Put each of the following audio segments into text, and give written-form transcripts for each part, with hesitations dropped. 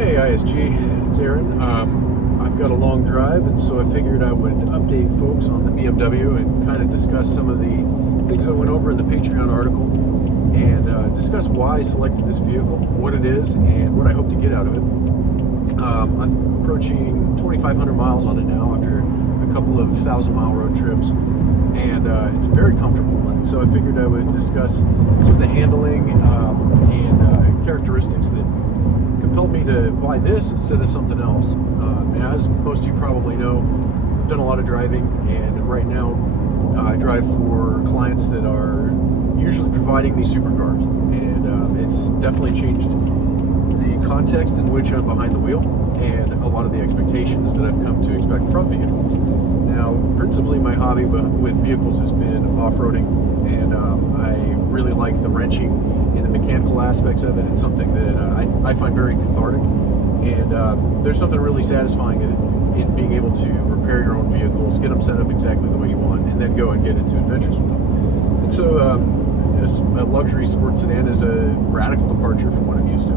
Hey ISG, it's Aaron. I've got a long drive, and so I figured I would update folks on the BMW and kind of discuss some of the things that went over in the Patreon article and discuss why I selected this vehicle, what it is, and what I hope to get out of it. I'm approaching 2,500 miles on it now after a couple of 1,000-mile road trips, and it's very comfortable. And so I figured I would discuss some of the handling and characteristics that compelled me to buy this instead of something else. As most of you probably know, I've done a lot of driving, and right now I drive for clients that are usually providing me supercars, and it's definitely changed the context in which I'm behind the wheel and a lot of the expectations that I've come to expect from vehicles. Now, principally my hobby with vehicles has been off-roading, and I really like the wrenching and the mechanical aspects of it. It's something that I find very cathartic, and there's something really satisfying in being able to repair your own vehicles, get them set up exactly the way you want, and then go and get into adventures with them. And so a luxury sports sedan is a radical departure from what I'm used to,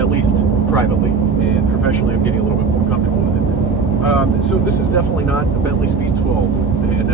at least privately, and professionally I'm getting a little bit more comfortable with it. So this is definitely not a Bentley Speed 12, and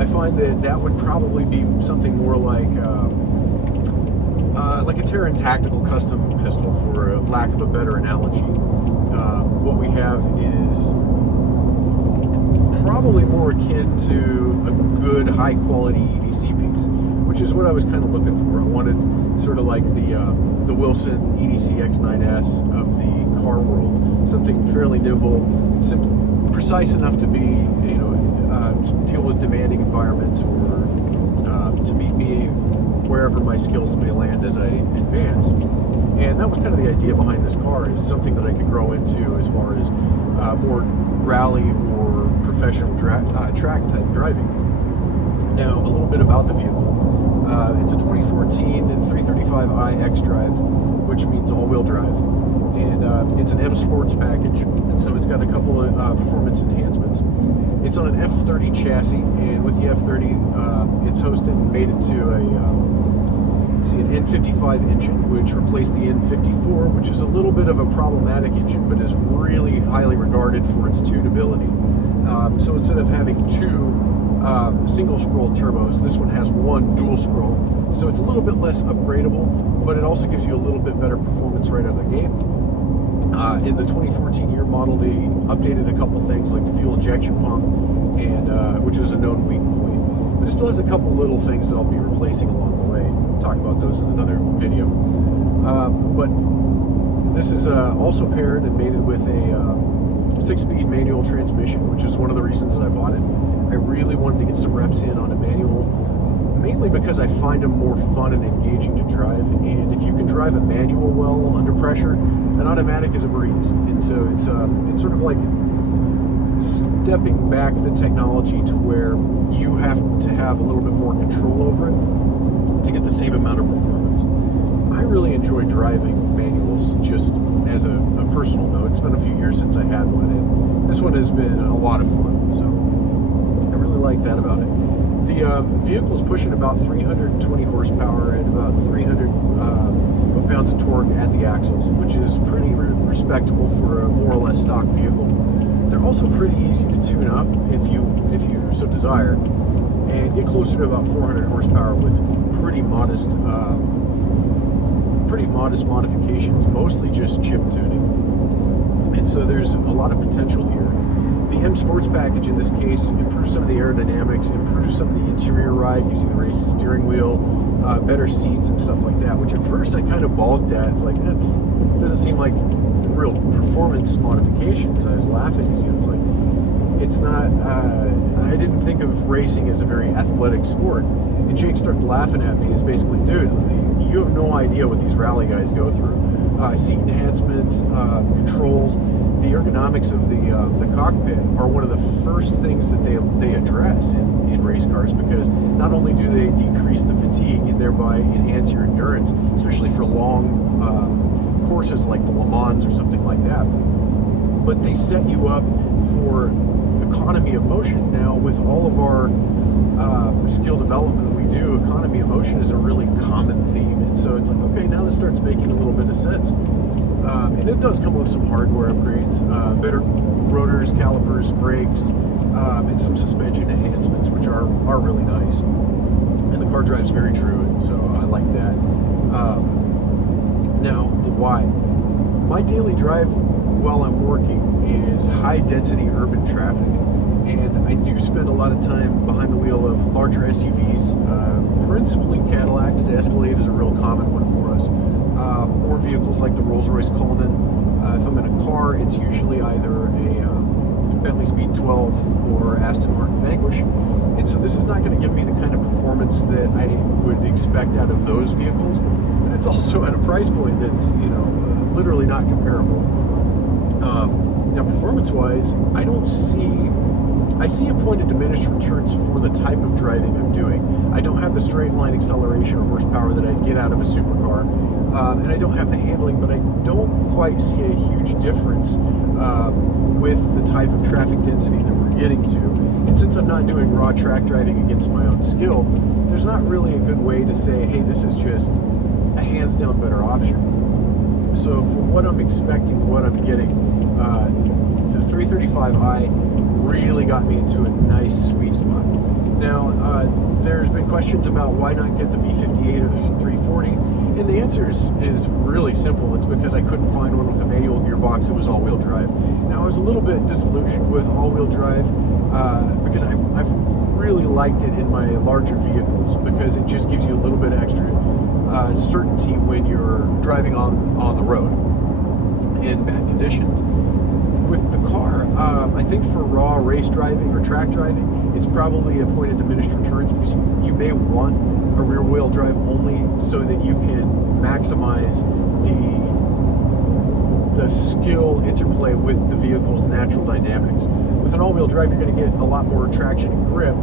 I find that would probably be something more like a Terran Tactical custom pistol, for lack of a better analogy. What we have is probably more akin to a good high-quality EDC piece, which is what I was kind of looking for. I wanted sort of like the Wilson EDC X9S of the car world, something fairly nimble, simple, precise enough to be, to deal with demanding environments, or to meet me wherever my skills may land as I advance. And that was kind of the idea behind this car, is something that I could grow into as far as more rally or professional track type driving. Now, a little bit about the vehicle. It's a 2014 335i X-Drive, which means all-wheel drive. And it's an M Sports package, and so it's got a couple of performance enhancements. It's on an F30 chassis, and with the F30, it's hosted and mated to an N55 engine, which replaced the N54, which is a little bit of a problematic engine, but is really highly regarded for its tunability. So instead of having two single-scroll turbos, this one has one dual-scroll, so it's a little bit less upgradable, but it also gives you a little bit better performance right out of the gate. In the 2014 year model, they updated a couple things like the fuel injection pump, and which was a known weak point, but it still has a couple little things that I'll be replacing along the way. Talk about those in another video. But this is also paired and mated with a 6-speed manual transmission, which is one of the reasons that I bought it. I really wanted to get some reps in on a manual, mainly because I find them more fun and engaging to drive, and if you can drive a manual well under pressure, an automatic is a breeze. And so it's sort of like stepping back the technology to where you have to have a little bit more control over it to get the same amount of performance. I really enjoy driving manuals, just as a personal note. It's been a few years since I had one, and this one has been a lot of fun, so I really like that about it. The vehicle is pushing about 320 horsepower and about 300 foot-pounds of torque at the axles, which is pretty respectable for a more or less stock vehicle. They're also pretty easy to tune up if you so desire, and get closer to about 400 horsepower with pretty modest modifications, mostly just chip tuning. And so there's a lot of potential here. The M Sports package in this case improves some of the aerodynamics, improves some of the interior ride using the race steering wheel, better seats and stuff like that, which at first I kind of balked at. It's like, that doesn't seem like real performance modifications. I was laughing, it's like, it's not, I didn't think of racing as a very athletic sport. And Jake started laughing at me. It's basically, dude, you have no idea what these rally guys go through. Seat enhancements, controls, the ergonomics of the cockpit are one of the first things that they address in race cars, because not only do they decrease the fatigue and thereby enhance your endurance, especially for long courses like the Le Mans or something like that, but they set you up for economy of motion. Now, with all of our skill development that we do, economy of motion is a really common theme. And so it's like, okay, now this starts making a little bit of sense. And it does come with some hardware upgrades, better rotors, calipers, brakes, and some suspension enhancements, which are really nice. And the car drives very true, and so I like that. Now, the why. My daily drive while I'm working is high-density urban traffic, and I do spend a lot of time behind the wheel of larger SUVs, principally Cadillacs. The Escalade is a real common one for us, or vehicles like the Rolls-Royce Cullinan. If I'm in a car, it's usually either a Bentley Speed 12 or Aston Martin Vanquish, and so this is not going to give me the kind of performance that I would expect out of those vehicles. And it's also at a price point that's, literally not comparable. Now, performance-wise, I see a point of diminished returns for the type of driving I'm doing. I don't have the straight line acceleration or horsepower that I'd get out of a supercar, and I don't have the handling, but I don't quite see a huge difference with the type of traffic density that we're getting to. And since I'm not doing raw track driving against my own skill, there's not really a good way to say, hey, this is just a hands down better option. So for what I'm expecting, what I'm getting, the 335i really got me into a nice sweet spot. Now, there's been questions about why not get the B58 or the 340, and the answer is really simple. It's because I couldn't find one with a manual gearbox that was all-wheel drive. Now, I was a little bit disillusioned with all-wheel drive because I've really liked it in my larger vehicles, because it just gives you a little bit extra certainty when you're driving on the road in bad conditions. With the car, I think for raw race driving or track driving, it's probably a point of diminished returns, because you may want a rear-wheel drive only so that you can maximize the skill interplay with the vehicle's natural dynamics. With an all-wheel drive, you're going to get a lot more traction and grip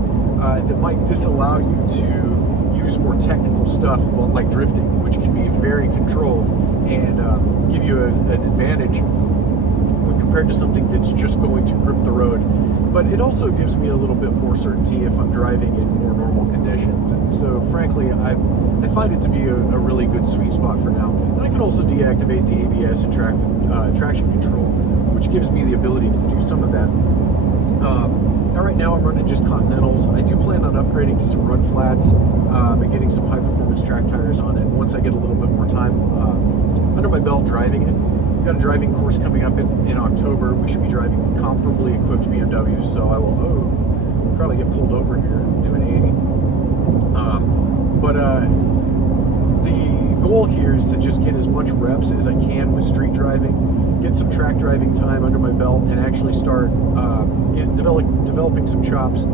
that might disallow you to use more technical stuff, like drifting, which can be very controlled and give you an advantage when compared to something that's just going to grip the road. But it also gives me a little bit more certainty if I'm driving in more normal conditions. And so, frankly, I find it to be a really good sweet spot for now. And I can also deactivate the ABS and traction control, which gives me the ability to do some of that. Now, right now, I'm running just Continentals. I do plan on upgrading to some run flats and getting some high-performance track tires on it once I get a little bit more time under my belt driving it. We've got a driving course coming up in October. We should be driving comparably equipped BMWs, so I will probably get pulled over here doing 80. But the goal here is to just get as much reps as I can with street driving, get some track driving time under my belt, and actually start developing some chops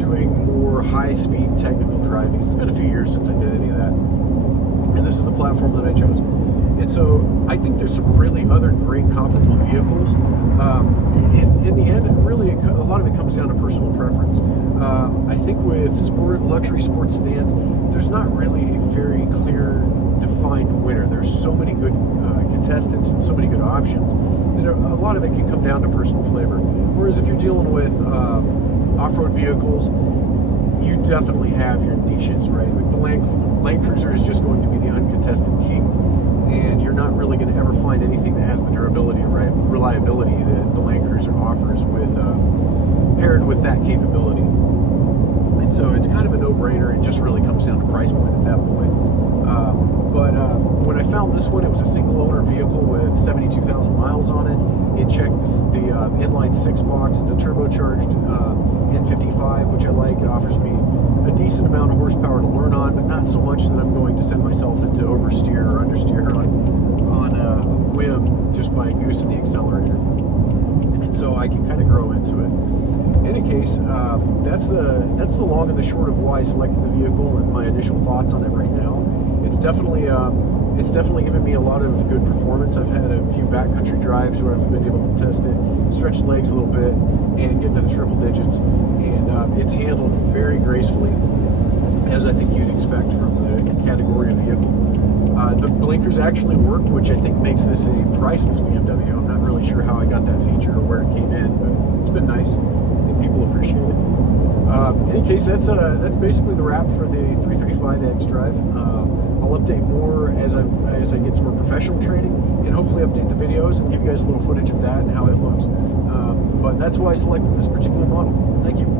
doing more high-speed technical driving. It's been a few years since I did any of that, and this is the platform that I chose. And so I think there's some really other great comparable vehicles. In the end, really, a lot of it comes down to personal preference. I think with luxury sports sedans, there's not really a very clear, defined winner. There's so many good contestants and so many good options that a lot of it can come down to personal flavor. Whereas if you're dealing with off-road vehicles, you definitely have your niches, right? Like the Land Cruiser is just going to be the uncontested king, and you're not really going to ever find anything that has the durability and reliability that the Land Cruiser offers paired with that capability. And so it's kind of a no-brainer. It just really comes down to price point at that point. But when I found this one, it was a single-owner vehicle with 72,000 miles on it. It checked the inline 6 box. It's a turbocharged N55, which I like. It offers me a decent amount of horsepower to learn on, but not so much that I'm going to send myself into oversteer or understeer on a whim just by goosing the accelerator. And so I can kind of grow into it. In any case, that's the long and the short of why I selected the vehicle and my initial thoughts on it right now. It's definitely given me a lot of good performance. I've had a few backcountry drives where I've been able to test it, stretch the legs a little bit, and get into the triple digits. And it's handled very gracefully, as I think you'd expect from the category of vehicle. The blinkers actually work, which I think makes this a priceless BMW. I'm not really sure how I got that feature or where it came in, but it's been nice. I think people appreciate it. In any case, that's basically the wrap for the 335 X-Drive. I'll update more as I get some more professional training, and hopefully update the videos and give you guys a little footage of that and how it looks. But that's why I selected this particular model. Thank you.